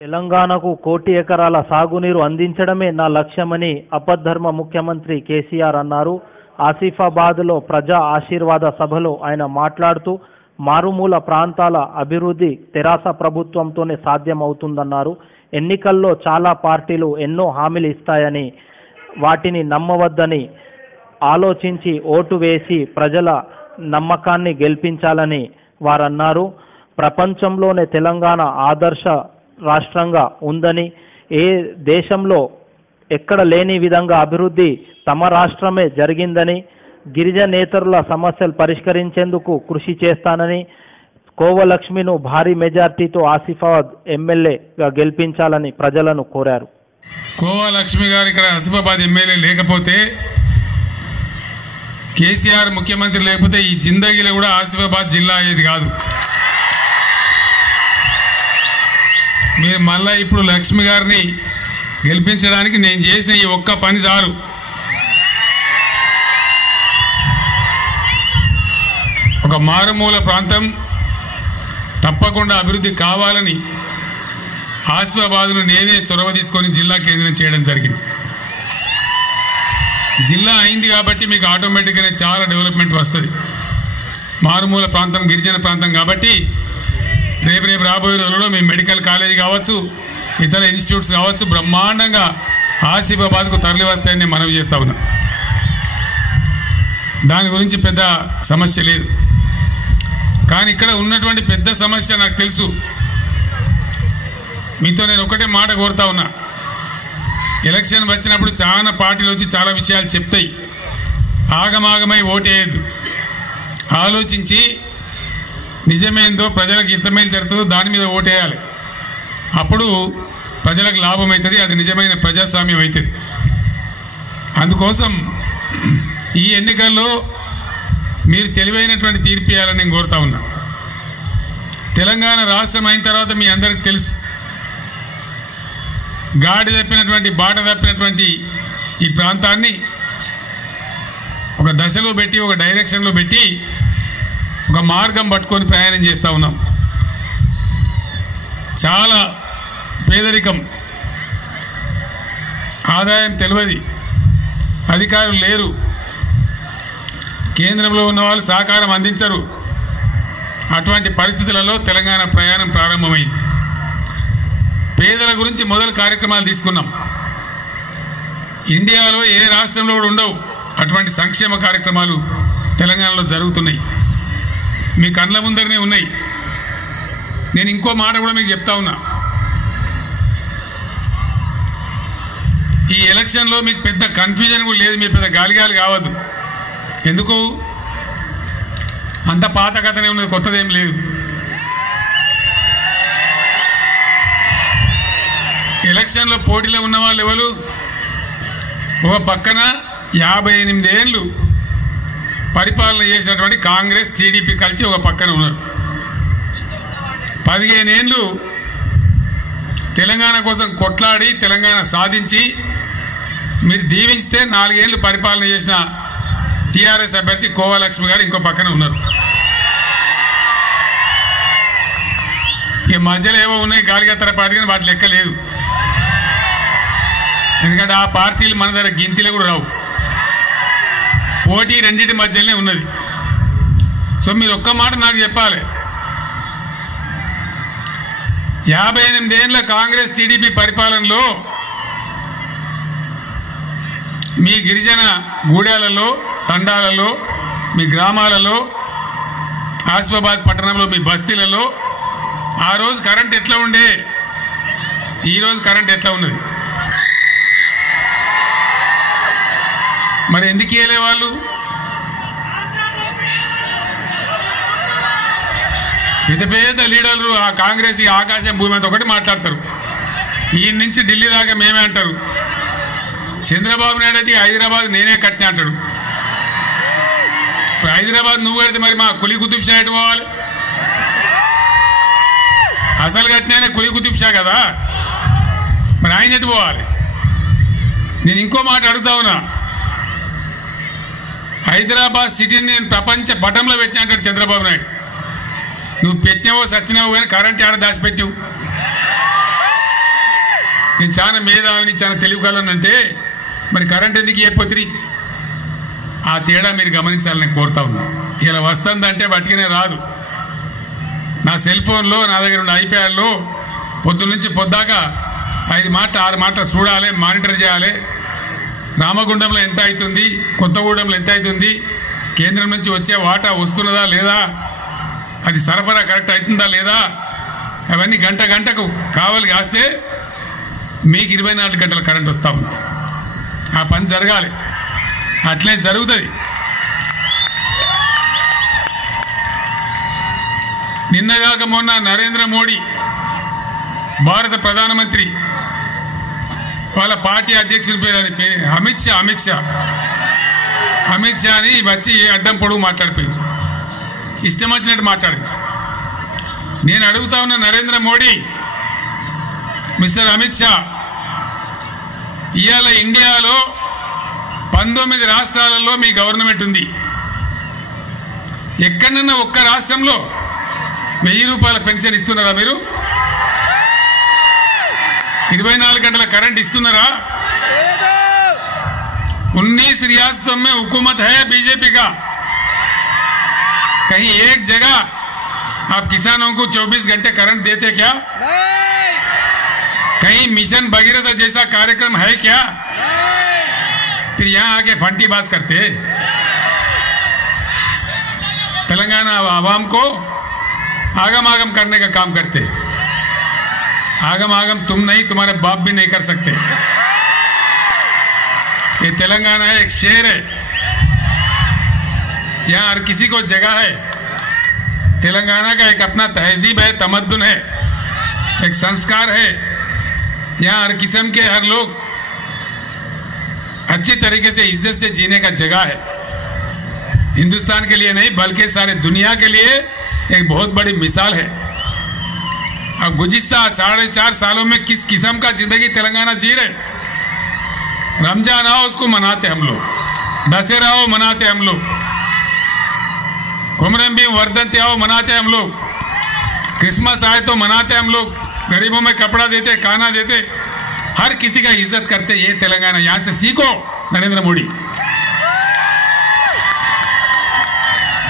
తెలంగాణకు కోటి ఎకరాల సాగునీరు అందించడమే నా లక్ష్యమని అపద్ధర్మ ముఖ్యమంత్రి కేసీఆర్ అన్నారు. ఆసిఫాబాద్లో ప్రజా ఆశీర్వాద సభలో ఆయన మాట్లాడుతూ మారుమూల ప్రాంతాల అభివృద్ధి తెరాస ప్రభుత్వంతోనే సాధ్యమవుతుందన్నారు. ఎన్నికల్లో చాలా పార్టీలు ఎన్నో హామీలు ఇస్తాయని వాటిని నమ్మవద్దని ఆలోచించి ఓటు వేసి ప్రజల నమ్మకాన్ని గెలిపించాలని వారన్నారు. ప్రపంచంలోనే తెలంగాణ ఆదర్శ రాష్ట్రంగా ఉందని ఏ దేశంలో ఎక్కడ లేని విధంగా అభివృద్ధి తమ రాష్ట్రమే జరిగిందని గిరిజనేతరుల సమస్యలు పరిష్కరించేందుకు కృషి చేస్తానని కోవలక్ష్మిను భారీ మెజార్టీతో ఆసిఫాబాద్ ఎమ్మెల్యేగా గెలిపించాలని ప్రజలను కోరారు. కోవలక్ష్మి గారు ఇక్కడ ఆసిఫాబాద్ ఎమ్మెల్యే లేకపోతే కేసీఆర్ ముఖ్యమంత్రి లేకపోతే ఈ జిందగీలో కూడా ఆసిఫాబాద్ జిల్లా అయ్యేది కాదు. మీరు మళ్ళీ ఇప్పుడు లక్ష్మి గారిని గెలిపించడానికి నేను చేసిన ఈ ఒక్క పని చాలు. ఒక మారుమూల ప్రాంతం తప్పకుండా అభివృద్ధి కావాలని ఆసిఫాబాద్ను నేనే చొరవ తీసుకొని జిల్లా కేంద్రం చేయడం జరిగింది. జిల్లా అయింది కాబట్టి మీకు ఆటోమేటిక్గానే చాలా డెవలప్మెంట్ వస్తుంది. మారుమూల ప్రాంతం గిరిజన ప్రాంతం కాబట్టి రేపు రేపు రాబోయే రోజుల్లో మీ మెడికల్ కాలేజ్ కావచ్చు ఇతర ఇన్స్టిట్యూట్స్ కావచ్చు బ్రహ్మాండంగా ఆసిఫాబాద్కు తరలి వస్తాయని మనం మనవి చేస్తా ఉన్నా. దాని గురించి పెద్ద సమస్య లేదు. కానీ ఇక్కడ ఉన్నటువంటి పెద్ద సమస్య నాకు తెలుసు. మీతో నేను ఒకటే మాట కోరుతా ఉన్నా. ఎలక్షన్ వచ్చినప్పుడు చాలా పార్టీలు వచ్చి చాలా విషయాలు చెప్తాయి. ఆగమాగమై ఓటేయద్దు ఆలోచించి నిజమేందో ప్రజలకు ఇట్లమేలు జరుగుతుందో దాని మీద ఓటేయాలి. అప్పుడు ప్రజలకు లాభం అవుతుంది అది నిజమైన ప్రజాస్వామ్యం అవుతుంది అందుకోసం ఈ ఎన్నికల్లో మీరు తెలివైనటువంటి తీర్పు ఇవ్వాలని నేను కోరుతా ఉన్నా. తెలంగాణ రాష్ట్రం అయిన తర్వాత మీ అందరికి తెలుసు. గాడి తప్పినటువంటి బాట తప్పినటువంటి ఈ ప్రాంతాన్ని ఒక దశలో పెట్టి ఒక డైరెక్షన్లో పెట్టి ఒక మార్గం పట్టుకొని ప్రయాణం చేస్తూ ఉన్నాం. చాలా పేదరికం. ఆదాయం తెలియదు అధికారులు లేరు. కేంద్రంలో ఉన్న వాళ్ళు సహకారం అందించరు. అటువంటి పరిస్థితులలో తెలంగాణ ప్రయాణం ప్రారంభమైంది. పేదల గురించి మొదలు కార్యక్రమాలు తీసుకున్నాం. ఇండియాలో ఏ రాష్ట్రంలో కూడా ఉండవు. అటువంటి సంక్షేమ కార్యక్రమాలు తెలంగాణలో జరుగుతున్నాయి. మీ కళ్ళ ముందరనే ఉన్నాయి. నేను ఇంకో మాట కూడా మీకు చెప్తా ఉన్నా. ఈ ఎలక్షన్లో మీకు పెద్ద కన్ఫ్యూజన్ కూడా లేదు మీరు పెద్ద గాలిగాలి కావద్దు. ఎందుకు? అంత పాత కథనే ఉన్నది కొత్తదేం లేదు. ఎలక్షన్లో పోటీలో ఉన్న వాళ్ళు ఎవరు? ఒక పక్కన యాభై ఎనిమిది ఏళ్ళు పరిపాలన చేసినటువంటి కాంగ్రెస్ టీడీపీ కలిసి ఒక పక్కన ఉన్నారు. పదిహేను ఏళ్ళు తెలంగాణ కోసం కొట్లాడి తెలంగాణ సాధించి మీరు దీవించితే నాలుగేళ్ళు పరిపాలన చేసిన టీఆర్ఎస్ అభ్యర్థి కోవాలక్ష్మి గారు ఇంకో పక్కన ఉన్నారు. ఇక మధ్యలో ఏవో ఉన్నాయి గాలిగత్తర పార్టీ కానీ వాటి లెక్క లేదు. ఎందుకంటే ఆ పార్టీలు మన దగ్గర గింతిలో కూడా రావు. పోటీ రెండింటి మధ్యనే ఉన్నది. సో మీరు ఒక్క మాట నాకు చెప్పాలి. యాభై ఎనిమిదేళ్ళ కాంగ్రెస్ టీడీపీ పరిపాలనలో మీ గిరిజన గూడాలలో తండాలలో మీ గ్రామాలలో ఆసిఫాబాద్ పట్టణంలో మీ బస్తీలలో ఆ రోజు కరెంట్ ఎట్లా ఉండే? ఈరోజు కరెంట్ ఎట్లా ఉన్నది? మరి ఎందుకు ఇయ్యలే వాళ్ళు? పెద్ద పెద్ద లీడర్లు ఆ కాంగ్రెస్ ఈ ఆకాశం భూమి అంతా ఒకటి మాట్లాడతారు. ఈ నుంచి ఢిల్లీ దాకా మేమే అంటారు. చంద్రబాబు నాయుడు అయితే హైదరాబాద్ నేనే కట్టిన అంటాడు. ఇప్పుడు హైదరాబాద్ నువ్వు కడితే మరి మా కులి కుతుబ్ షా ఎటు పోవాలి? అసలు కట్టినానే కులి కుతుబ్ షా కదా? మరి ఆయన ఎటు పోవాలి? నేను ఇంకో మాట అడుగుతా ఉన్నా. హైదరాబాద్ సిటీని నేను ప్రపంచ పటంలో పెట్టిన అంటాడు చంద్రబాబు నాయుడు. నువ్వు పెట్టినావో సచ్చినావో కానీ కరెంట్ ఆడ దాచిపెట్టావు? నేను చాలా మేధావిని చాలా తెలివికలను మరి కరెంట్ ఎందుకు ఇవ్వపోతుంది ఆ తేడా మీరు గమనించాలని కోరుతా ఉన్నా. ఇలా వస్తుందంటే బట్టికనే రాదు. నా సెల్ ఫోన్లో నా దగ్గర ఉన్న ఐప్యాడ్లో పొద్దున్నుంచి పొద్దాక ఐదు మాట ఆరు మాట చూడాలి మానిటర్ చేయాలి రామగుండంలో ఎంత అవుతుంది? కొత్తగూడెంలో ఎంత అవుతుంది? కేంద్రం నుంచి వచ్చే వాటా వస్తున్నదా లేదా? అది సరఫరా కరెక్ట్ అవుతుందా లేదా? అవన్నీ గంట గంటకు కావాలి కాస్తే మీకు ఇరవై నాలుగు గంటల కరెంట్ వస్తూ ఉంది. ఆ పని జరగాలి. అట్లే జరుగుతుంది. నిన్నగాక మొన్న నరేంద్ర మోడీ భారత ప్రధానమంత్రి వాళ్ళ పార్టీ అధ్యక్షుడి పేరు అది పేరు. అమిత్ షా అమిత్ షా. అమిత్ షాని వచ్చి అడ్డం పొడుగు మాట్లాడిపోయింది. ఇష్టం వచ్చినట్టు మాట్లాడింది. నేను అడుగుతా ఉన్న నరేంద్ర మోడీ మిస్టర్ అమిత్ షా ఇవాళ ఇండియాలో పంతొమ్మిది రాష్ట్రాలలో మీ గవర్నమెంట్ ఉంది. ఎక్కడన్నా ఒక్క రాష్ట్రంలో వెయ్యి రూపాయల పెన్షన్ ఇస్తున్నారా మీరు? ఇరవై నాలుగు గంటల కరెంట్ ఇస్తున్నారా उन्नीस रियासतों में हुकूमत है बीजेपी का कहीं एक जगह आप किसानों को 24 घंटे करंट देते क्या कहीं मिशन भगीरथ जैसा कार्यक्रम है क्या फिर यहाँ आके फंटी बाज करते तेलंगाना आवाम को आगम आगम करने का काम करते आगम आगम, तुम नहीं, तुम्हारे बाप भी नहीं कर सकते। ये तेलंगाना है एक शेर है। यहाँ हर किसी को जगह है। तेलंगाना का एक अपना तहजीब है, तमद्दुन है, एक संस्कार है। यहाँ हर किस्म के, हर लोग अच्छी तरीके से इज़्ज़त से जीने का जगह है। हिंदुस्तान के लिए नहीं, बल्कि सारे दुनिया के लिए एक बहुत बड़ी मिसाल है। अब गुजिस्ता साढ़े चार सालों में किस किस्म का ज़िंदगी तेलंगाना जी रहे रमज़ान आओ, उसको मनाते हम लोग। दशहरा आओ, मनाते हम लोग। कुमरम भी वर्धनते आओ, मनाते हम लोग। क्रिसमस आए तो मनाते हम लोग। गरीबों में कपड़ा देते, खाना देते। हर किसी का इज़्ज़त करते ये तेलंगाना। यहाँ से सीखो, नरेंद्र मोदी।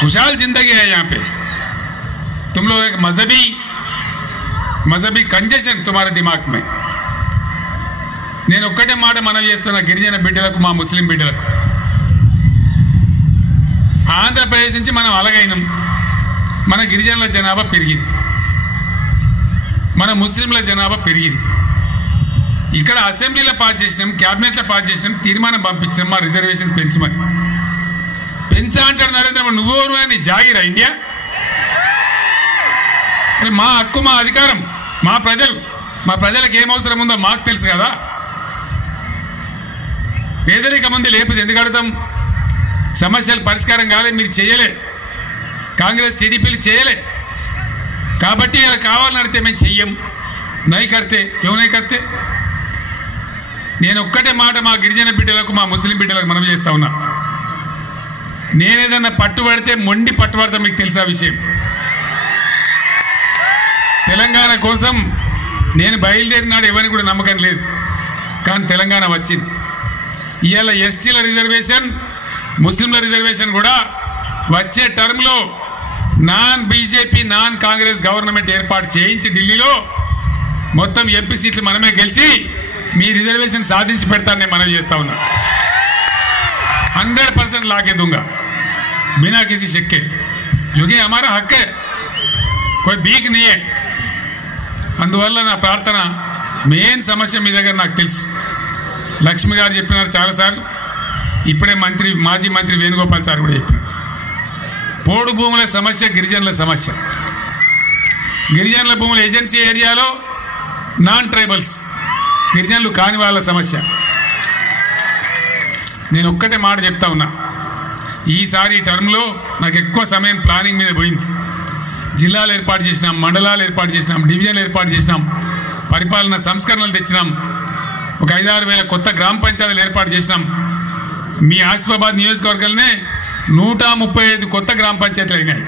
खुशहाल ज़िंदगी है यहाँ पे। तुम लोग एक मजहबी మజహబీ కంజెషన్ తుమార దిమాగ్ మే. నేను ఒక్కటే మాట మనవి చేస్తున్నా గిరిజన బిడ్డలకు మా ముస్లిం బిడ్డలకు. ఆంధ్రప్రదేశ్ నుంచి మనం అలగైనాం. మన గిరిజనుల జనాభా పెరిగింది. మన ముస్లింల జనాభా పెరిగింది. ఇక్కడ అసెంబ్లీలో పాస్ చేసినాం క్యాబినెట్లో పాస్ చేసినాం తీర్మానం పంపించినాం మా రిజర్వేషన్ పెంచమని. పెంచా అంటారు నరేంద్ర మోడీ నువ్వెవరు అని జాగిరా ఇండియా? మరి మా హక్కు మా అధికారం మా ప్రజలు. మా ప్రజలకు ఏం అవసరం ఉందో మాకు తెలుసు కదా. పేదరిక మంది లేకపోతే ఎందుకు అడతాం సమస్యలు పరిష్కారం కాలే మీరు చేయలే. కాంగ్రెస్ టీడీపీలు చేయలే. కాబట్టి ఇలా కావాలని అడితే మేము చెయ్యం. నై కడితే ఎవనై కర్తే. నేను ఒక్కటే మాట మా గిరిజన బిడ్డలకు మా ముస్లిం బిడ్డలకు మనం చేస్తా ఉన్నా. నేనేదన్నా పట్టుబడితే మొండి పట్టుబడతా మీకు తెలుసా విషయం. తెలంగాణ కోసం నేను బయలుదేరినాడు ఎవరిని కూడా నమ్మకం లేదు కానీ తెలంగాణ వచ్చింది ఇవాళ ఎస్టీల రిజర్వేషన్ ముస్లింల రిజర్వేషన్ కూడా వచ్చే టర్మ్లో non BJP non Congress government ఏర్పాటు చేయించి ఢిల్లీలో మొత్తం ఎంపీ సీట్లు మనమే గెలిచి మీ రిజర్వేషన్ సాధించి పెడతాను నేను మనవి చేస్తా ఉన్నా हंड्रेड परसेंट ला के दूंगा बिना किसी शक के क्योंकि हमारा हक है कोई भीख नहीं है అందువల్ల నా ప్రార్థన మెయిన్ సమస్య మీ దగ్గర నాకు తెలుసు. లక్ష్మి గారు చెప్పినారు చాలాసార్లు. ఇప్పుడే మంత్రి మాజీ మంత్రి వేణుగోపాల్ సార్ కూడా చెప్పారు పోడు భూముల సమస్య గిరిజనుల సమస్య. గిరిజనుల భూముల ఏజెన్సీ ఏరియాలో నాన్ ట్రైబల్స్ గిరిజనులు కాని వాళ్ళ సమస్య. నేను ఒక్కటే మాట చెప్తా ఉన్నా. ఈసారి టర్మ్లో నాకు ఎక్కువ సమయం ప్లానింగ్ మీద పోయింది. జిల్లాలు ఏర్పాటు చేసినాం మండలాలు ఏర్పాటు చేసినాం డివిజన్లు ఏర్పాటు చేసినాం పరిపాలన సంస్కరణలు తెచ్చినాం ఒక ఐదారు వేల కొత్త గ్రామ పంచాయతీలు ఏర్పాటు చేసినాం. మీ ఆసిఫాబాద్ నియోజకవర్గంలోనే నూట ముప్పై ఐదు కొత్త గ్రామ పంచాయతీలు అయినాయి.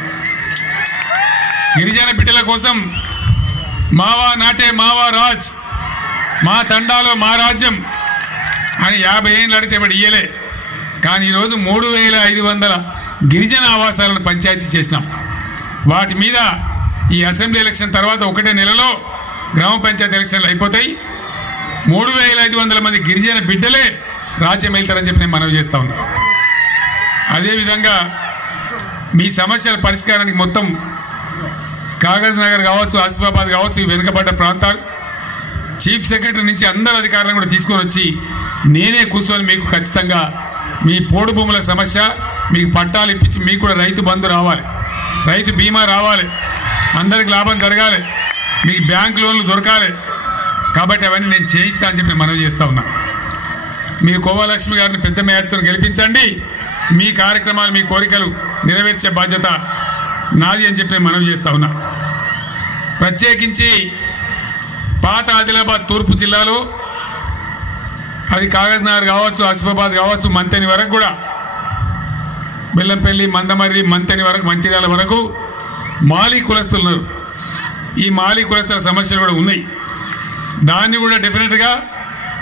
గిరిజన బిడ్డల కోసం మావా నాటే మావా రాజ్ మా తండాలో మా రాజ్యం అని యాభై ఏళ్ళు అడిగితే ఇప్పుడు ఇయ్యలే. కానీ ఈరోజు మూడు వేల ఐదు వందల గిరిజన ఆవాసాలను పంచాయతీ చేసినాం. వాటి మీద ఈ అసెంబ్లీ ఎలక్షన్ తర్వాత ఒకటే నెలలో గ్రామ పంచాయతీ ఎలక్షన్లు అయిపోతాయి. మూడు వేల ఐదు వందల మంది గిరిజన బిడ్డలే రాజ్యం వెళ్తారని చెప్పి నేను మనవి చేస్తా ఉన్నా. అదేవిధంగా మీ సమస్యల పరిష్కారానికి మొత్తం కాగజ్ నగర్ కావచ్చు ఆసిఫాబాద్ కావచ్చు ఈ వెనుకబడ్డ ప్రాంతాలు. చీఫ్ సెక్రటరీ నుంచి అందరు అధికారులను కూడా తీసుకొని వచ్చి నేనే కూర్చొని మీకు ఖచ్చితంగా మీ పోడు భూముల సమస్య మీకు పట్టాలు ఇప్పించి మీకు కూడా రైతు బంధు రావాలి. రైతు బీమా రావాలి. అందరికి లాభం జరగాలి. మీకు బ్యాంక్ లోన్లు దొరకాలి. కాబట్టి అవన్నీ నేను చేయిస్తా అని చెప్పి మనవి చేస్తా ఉన్నా. మీరు కోవాలక్ష్మి గారిని పెద్ద మేడతో గెలిపించండి. మీ కార్యక్రమాలు మీ కోరికలు నెరవేర్చే బాధ్యత నాది అని చెప్పి మనవి చేస్తా ఉన్నా. ప్రత్యేకించి పాత ఆదిలాబాద్ తూర్పు జిల్లాలో అది కాగజ్ నగర్ కావచ్చు ఆసిఫాబాద్ కావచ్చు మంతెని వరకు కూడా బెల్లంపల్లి మందమర్రి మంతెని వరకు మంచిర్యాల వరకు మాలీ కులస్తులు ఉన్నారు. ఈ మాలీ కులస్తుల సమస్యలు కూడా ఉన్నాయి. దాన్ని కూడా డెఫినెట్గా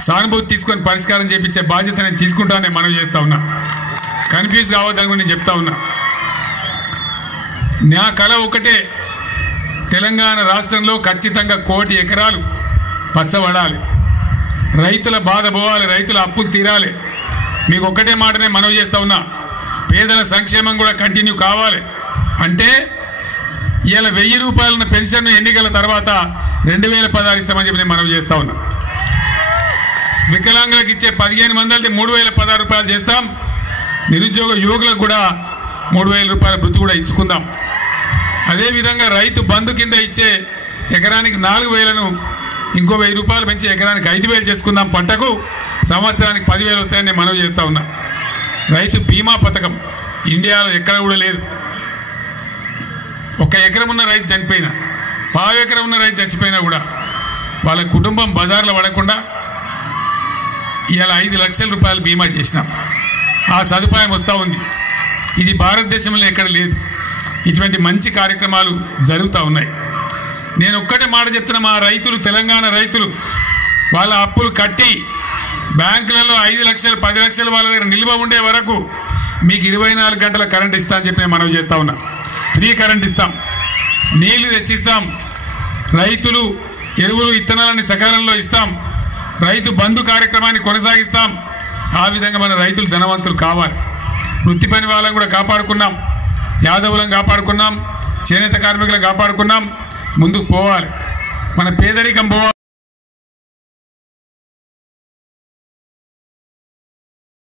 సానుభూతి తీసుకొని పరిష్కారం చేపించే బాధ్యత నేను తీసుకుంటానని మనం చేస్తా ఉన్నా. కన్ఫ్యూజ్ కావద్దని కూడా నేను చెప్తా ఉన్నా. నా కళ ఒకటే తెలంగాణ రాష్ట్రంలో ఖచ్చితంగా కోటి ఎకరాలు పచ్చబడాలి. రైతుల బాధ పోవాలి రైతుల అప్పులు తీరాలి. మీకు ఒక్కటే మాటనే మనవి చేస్తా ఉన్నా. పేదల సంక్షేమం కూడా కంటిన్యూ కావాలి. అంటే ఇలా వెయ్యి రూపాయల పెన్షన్ ఎన్నికల తర్వాత రెండు వేల పదహారు ఇస్తామని చెప్పి నేను మనం చేస్తా ఉన్నా. వికలాంగులకు ఇచ్చే పదిహేను మంది మూడు వేల పదహారు రూపాయలు చేస్తాం. నిరుద్యోగ యువకులకు కూడా మూడు వేల రూపాయల వృత్తి కూడా ఇచ్చుకుందాం. అదేవిధంగా రైతు బంధు కింద ఇచ్చే ఎకరానికి నాలుగు వేలను ఇంకో వెయ్యి రూపాయలు పెంచి ఎకరానికి ఐదు వేలు చేసుకుందాం పంటకు. సంవత్సరానికి పదివేలు వస్తాయని నేను మనవి చేస్తా ఉన్నా. రైతు బీమా పథకం ఇండియాలో ఎక్కడ కూడా లేదు. ఒక ఎకరం ఉన్న రైతు చనిపోయినా పావు ఎకరం ఉన్న రైతు చచ్చిపోయినా కూడా వాళ్ళ కుటుంబం బజార్లో పడకుండా ఇవాళ ఐదు లక్షల రూపాయలు బీమా చేసినాం. ఆ సదుపాయం వస్తూ ఉంది. ఇది భారతదేశంలో ఎక్కడ లేదు. ఇటువంటి మంచి కార్యక్రమాలు జరుగుతూ ఉన్నాయి. నేను ఒక్కటే మాట చెప్తున్నా మా రైతులు తెలంగాణ రైతులు వాళ్ళ అప్పులు కట్టి బ్యాంకులలో ఐదు లక్షలు పది లక్షలు వాళ్ళ దగ్గర నిల్వ ఉండే వరకు మీకు ఇరవై నాలుగు గంటల కరెంట్ ఇస్తా అని చెప్పి నేను మనవి చేస్తా ఉన్నా. ఫ్రీ కరెంట్ ఇస్తాం. నీళ్ళు తెచ్చిస్తాం. రైతులు ఎరువులు ఇత్తనాలని సకాలంలో ఇస్తాం. రైతు బంధు కార్యక్రమాన్ని కొనసాగిస్తాం. ఆ విధంగా మన రైతులు ధనవంతులు కావాలి. వృత్తి పని వాళ్ళని కూడా కాపాడుకున్నాం. యాదవులను కాపాడుకున్నాం. చేనేత కార్మికులను కాపాడుకున్నాం. ముందుకు పోవాలి. మన పేదరికం పోవాలి.